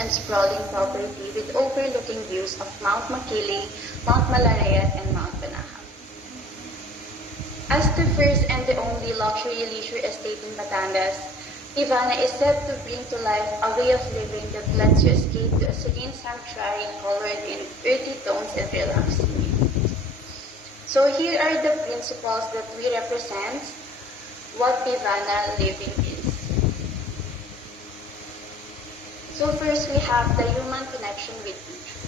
and sprawling property with overlooking views of Mount Makiling, Mount Malareat, and Mount Banahaw. As the first and the only luxury leisure estate in Batangas, Ivana is set to bring to life a way of living that lets you escape to a serene sanctuary colored in earthy tones and relaxing music. So here are the principles that we represent what Ivana living is. So first we have the human connection with nature.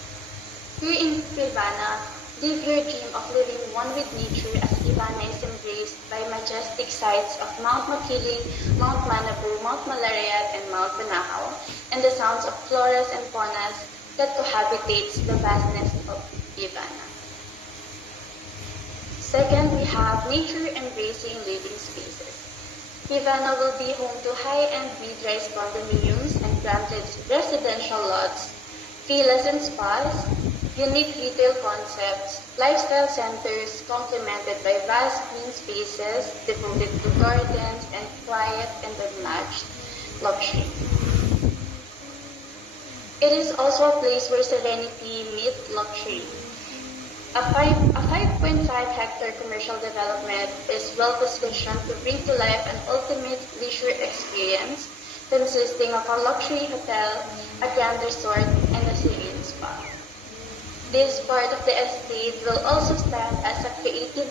Here in Ivana, live your dream of living one with nature as Ivana is embraced by majestic sights of Mount Makiling, Mount Manabu, Mount Malareat, and Mount Banahaw, and the sounds of floras and faunas that cohabitates the vastness of Ivana. Second, we have nature-embracing living spaces. Ivana will be home to high-end mid-rise condominiums and granted residential lots, villas and spas, unique retail concepts, lifestyle centers complemented by vast green spaces devoted to gardens and quiet and unmatched luxury. It is also a place where serenity meets luxury. A 5.5-hectare commercial development is well positioned to bring to life an ultimate leisure experience consisting of a luxury hotel, a grand resort, and a serene spa. This part of the estate will also stand as a creative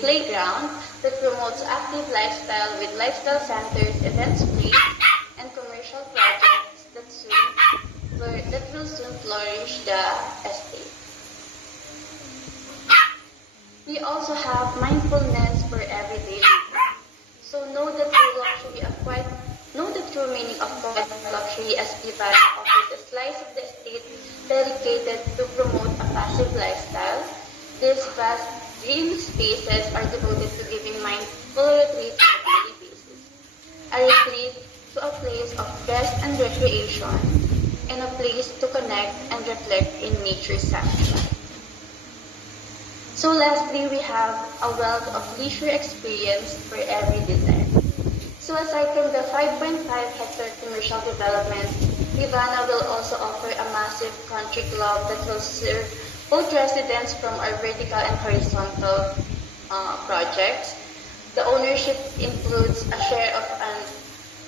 playground that promotes active lifestyle with lifestyle centers, event space, and commercial projects that will soon flourish the estate. We also have mindfulness for everyday living. So know the true meaning of quiet luxury as Ivana offers a slice of the estate dedicated to promote a passive lifestyle. These vast green spaces are devoted to giving mindful retreat on a daily basis. A retreat to a place of rest and recreation, and a place to connect and reflect in nature's sanctuary. So lastly, we have a wealth of leisure experience for every desire. So aside from the 5.5-hectare commercial development, Ivana will also offer a massive country club that will serve both residents from our vertical and horizontal projects. The ownership includes a share of an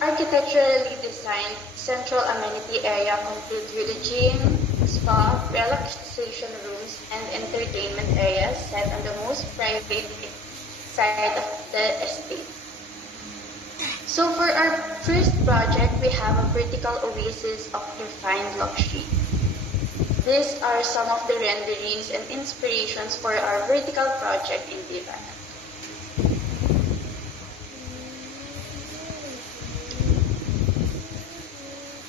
architecturally designed central amenity area complete with a gym, spa, relaxation rooms, and entertainment areas set on the most private side of the estate. So for our first project, we have a vertical oasis of refined luxury. These are some of the renderings and inspirations for our vertical project in Ivana.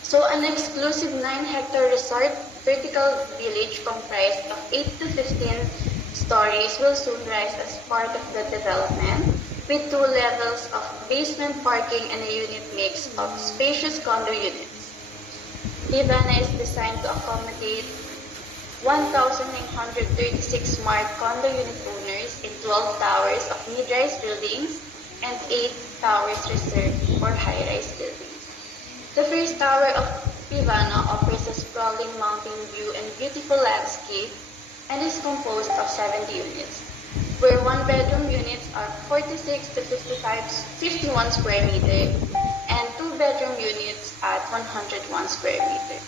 So an exclusive 9-hectare resort vertical village comprised of 8 to 15 stories will soon rise as part of the development, with 2 levels of basement parking and a unit mix of spacious condo units. Ivana is designed to accommodate 1,936 smart condo unit owners in 12 towers of mid-rise buildings and 8 towers reserved for high-rise buildings. The first tower of Ivana offers a sprawling mountain view and beautiful landscape and is composed of 70 units, where 1-bedroom units are 46 to 51 square meter and 2-bedroom units at 101 square meter.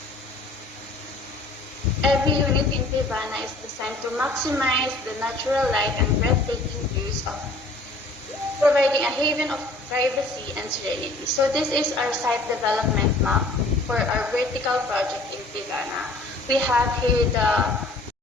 Every unit in Ivana is designed to maximize the natural light and breathtaking views of providing a haven of privacy and serenity. So this is our site development map for our vertical project in Ivana. We have here the